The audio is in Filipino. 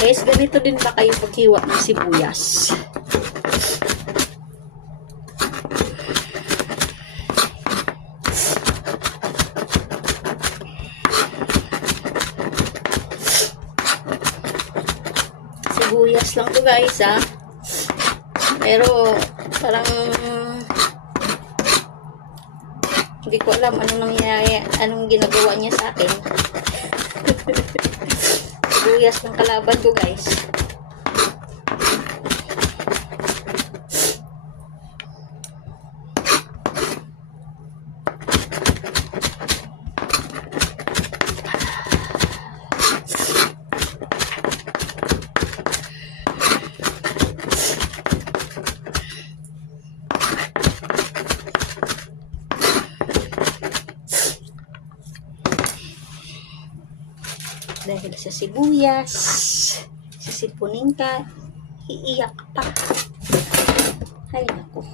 Guys, ganito din ba kayo paghiwa ng sibuyas? Sibuyas lang to guys ha. Pero parang hindi ko alam anong nangyayari, anong ginagawa niya sa akin. Sibuyas ng kalaban ko guys. dahil sa sibuyas, sisipunin ka, iiyak pa. Ay, naku.